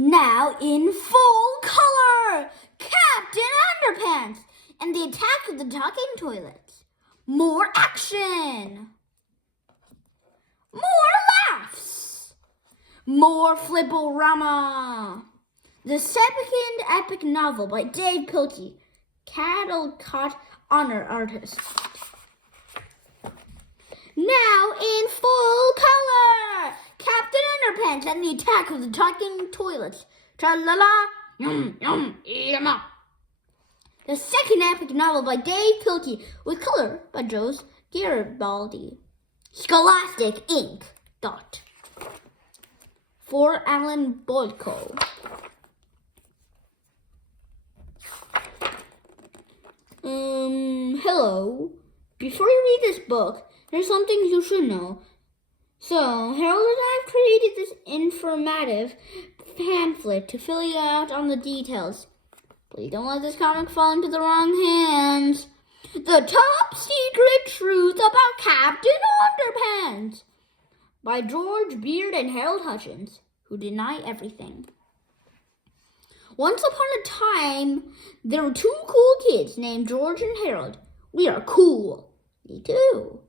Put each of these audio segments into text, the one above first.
Now in full color, Captain Underpants and the attack of the talking toilets. More action. More laughs. More flipple-rama. The second epic novel by Dave Pilkey, Caldecott Honor Artist. Now in full color, Captain Underpants and the attack of the talking toilets. Tra-la-la, yum, yum, eat 'em up. The second epic novel by Dave Pilkey with color by Jose Garibaldi. Scholastic Inc. For Alan Boyko. Hello. Before you read this book, there's something you should know. So, Harold and I have created this informative pamphlet to fill you out on the details. Please don't let this comic fall into the wrong hands. The Top Secret Truth About Captain Underpants by George Beard and Harold Hutchins, who deny everything. Once upon a time, there were two cool kids named George and Harold. We are cool. Me too.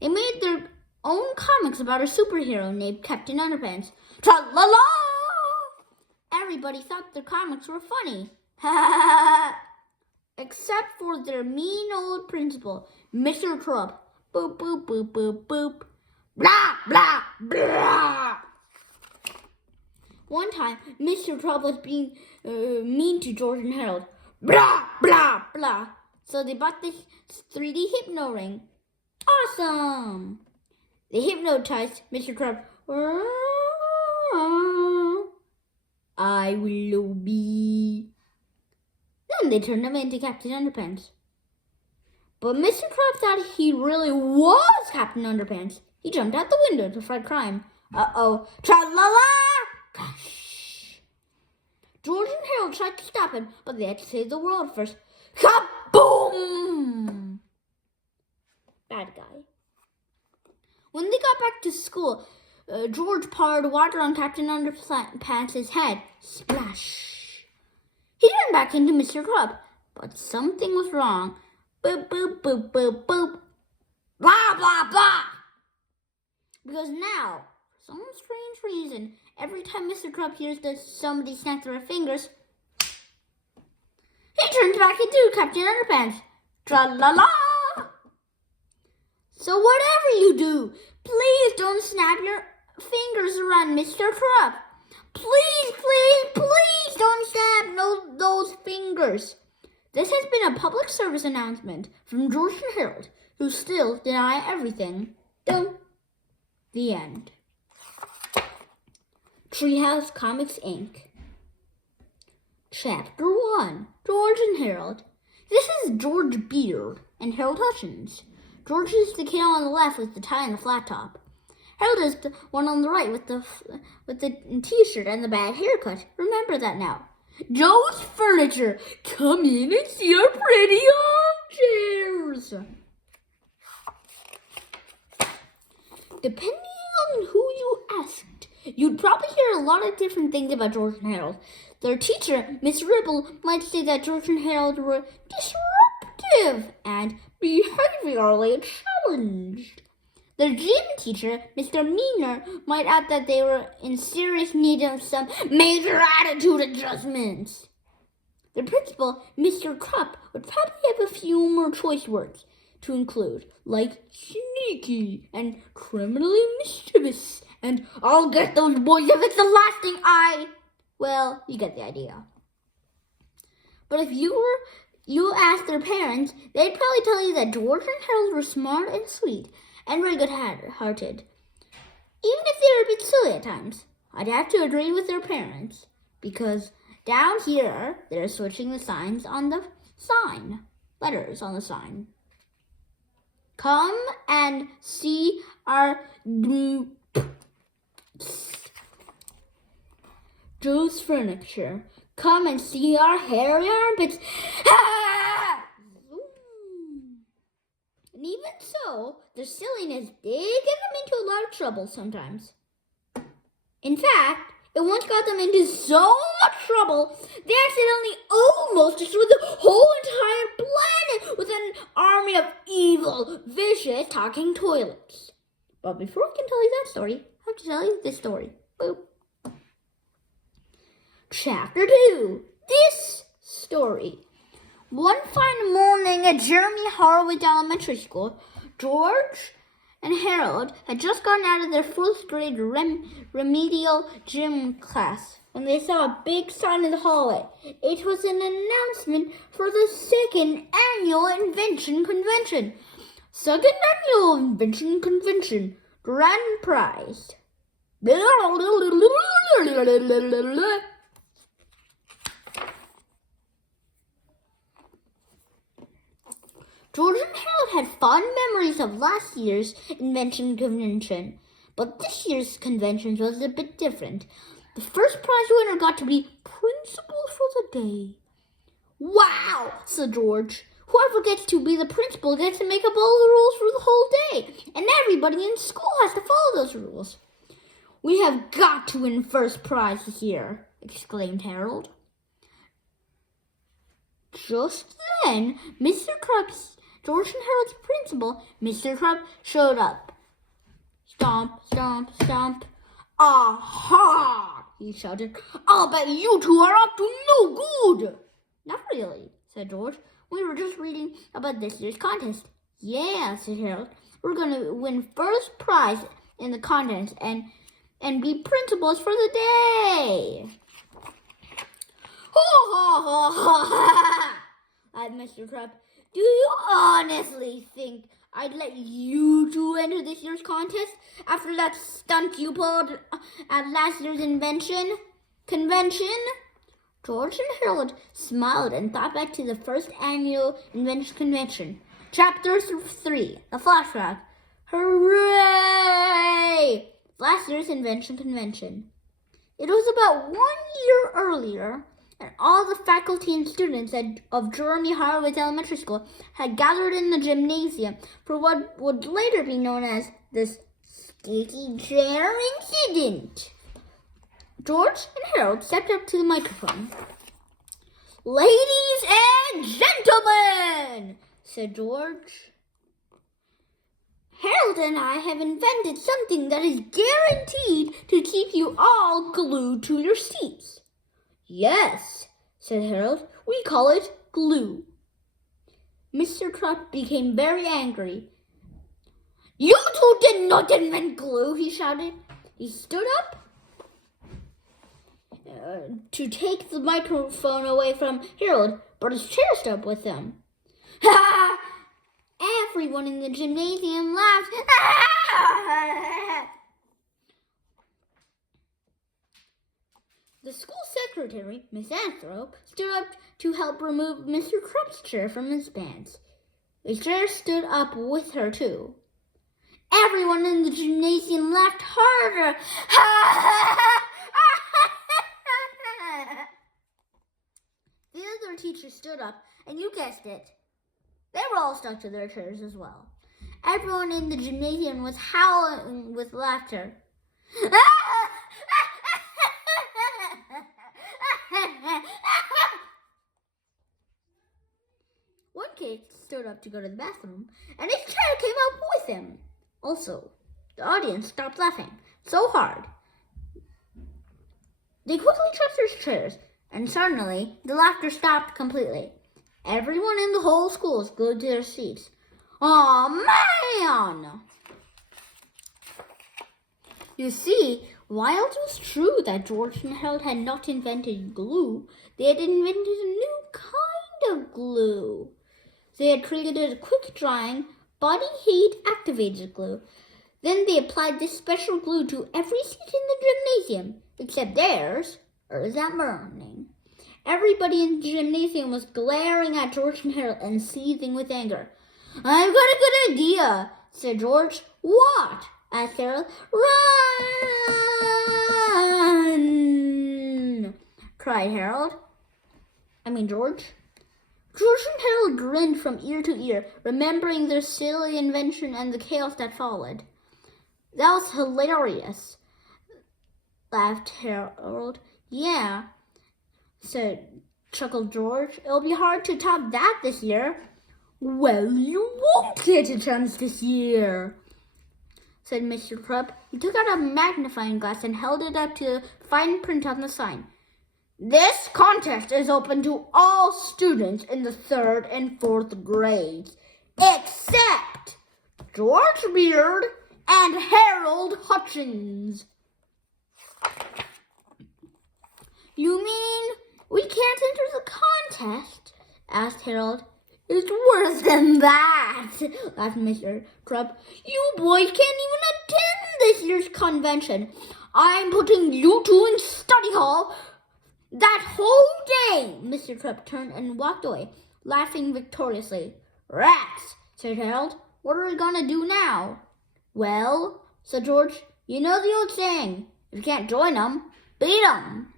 They made their own comics about a superhero named Captain Underpants. Tra-la-la! Everybody thought their comics were funny. Except for their mean old principal, Mr. Trump. Boop, boop, boop, boop, boop. Blah, blah, blah. One time, Mr. Trump was being mean to George and Harold. Blah, blah, blah. So they bought this 3D hypno ring. Awesome! They hypnotized Mr. Trump. I will be. Then they turned him into Captain Underpants. But Mr. Trump thought he really was Captain Underpants. He jumped out the window to fight crime. Uh-oh. Tra-la-la! Crash! George and Harold tried to stop him, but they had to save the world first. Kaboom! Bad guy. When they got back to school, George poured water on Captain Underpants' head. Splash! He turned back into Mr. Trump, but something was wrong. Boop, boop, boop, boop, boop. Blah, blah, blah! Because now, for some strange reason, every time Mr. Trump hears that somebody snapped their fingers, he turns back into Captain Underpants. Tra-la-la! So whatever you do, please don't snap your fingers around Mr. Trump. Please, please, please don't snap those fingers. This has been a public service announcement from George and Harold, who still deny everything. Done. The end. Treehouse Comics, Inc. Chapter 1. George and Harold. This is George Beard and Harold Hutchins. George is the kid on the left with the tie and the flat top. Harold is the one on the right with the t-shirt and the bad haircut. Remember that now. Joe's Furniture. Come in and see our pretty armchairs. Depending on who you asked, you'd probably hear a lot of different things about George and Harold. Their teacher, Miss Ribble, might say that George and Harold were disruptive and behaviorally challenged. Their gym teacher, Mr. Meaner, might add that they were in serious need of some major attitude adjustments. Their principal, Mr. Krupp, would probably have a few more choice words to include, like sneaky and criminally mischievous, and I'll get those boys if it's the last thing Well, you get the idea. But if you asked their parents, they'd probably tell you that George and Harold were smart and sweet and very good-hearted, even if they were a bit silly at times. I'd have to agree with their parents, because down here, they're switching the signs on the sign, letters on the sign. Come and see our Joe's Furniture. Come and see our hairy armpits. And even so, their silliness did get them into a lot of trouble sometimes. In fact, It once got them into so much trouble, they accidentally almost destroyed the whole entire planet with an army of evil, vicious, talking toilets. But before I can tell you that story, I have to tell you this story. Boop. Chapter 2. This story. One fine morning at Jeremy Horowitz Elementary School, George and Harold had just gotten out of their 4th grade remedial gym class when they saw a big sign in the hallway. It was an announcement for the 2nd Annual Invention Convention. 2nd Annual Invention Convention. Grand Prize. George and Harold had fond memories of last year's invention convention, but this year's convention was a bit different. The first prize winner got to be principal for the day. Wow, said George. Whoever gets to be the principal gets to make up all the rules for the whole day, and everybody in school has to follow those rules. We have got to win first prize this year, exclaimed Harold. Just then, George and Harold's principal, Mr. Crump, showed up. Stomp, stomp, stomp. Aha! He shouted. I'll bet you two are up to no good. Not really, said George. We were just reading about this year's contest. Yeah, said Harold. We're going to win first prize in the contest and be principals for the day. Ho, ho, ho, ho, ha! Laughed Mr. Crump. Do you honestly think I'd let you two enter this year's contest after that stunt you pulled at last year's convention? George and Harold smiled and thought back to the 1st Annual Invention Convention. Chapter 3, The Flashback. Hooray! Last year's Invention Convention. It was about 1 year earlier, and all the faculty and students of Jeremy Horowitz Elementary School had gathered in the gymnasium for what would later be known as the sticky chair incident. George and Harold stepped up to the microphone. Ladies and gentlemen, said George, Harold and I have invented something that is guaranteed to keep you all glued to your seats. Yes, said Harold, we call it glue. Mr. Crump became very angry. You two did not invent glue, he shouted. He stood up to take the microphone away from Harold, but his chair stood up with him. Ha! Everyone in the gymnasium laughed. The school secretary, Miss Anthrope, stood up to help remove Mr. Crump's chair from his pants. His chair stood up with her, too. Everyone in the gymnasium laughed harder. The other teacher stood up, and you guessed it, they were all stuck to their chairs as well. Everyone in the gymnasium was howling with laughter. One kid stood up to go to the bathroom, and his chair came up with him. Also, the audience stopped laughing so hard. They quickly checked their chairs, and suddenly the laughter stopped completely. Everyone in the whole school was glued to their seats. Aw, man! You see, while it was true that George and Harold had not invented glue, they had invented a new kind of glue. They had created a quick-drying, body heat-activated glue. Then they applied this special glue to every seat in the gymnasium, except theirs, or is that burning. Everybody in the gymnasium was glaring at George and Harold and seething with anger. I've got a good idea, said George. What? Asked Harold. Run! Cried George. George and Harold grinned from ear to ear, remembering their silly invention and the chaos that followed. That was hilarious. laughed Harold. Yeah, chuckled George. It'll be hard to top that this year. Well, you won't get a chance this year, said Mr. Krupp. He took out a magnifying glass and held it up to the fine print on the sign. This contest is open to all students in the 3rd and 4th grades, except George Beard and Harold Hutchins. You mean we can't enter the contest? Asked Harold. It's worse than that, laughed Mr. Krupp. You boys can't even attend this year's convention. I'm putting you two in study hall that whole day. Mr. Krupp turned and walked away, laughing victoriously. Rats, said Harold. What are we going to do now? Well, said George, you know the old saying. If you can't join 'em, beat 'em.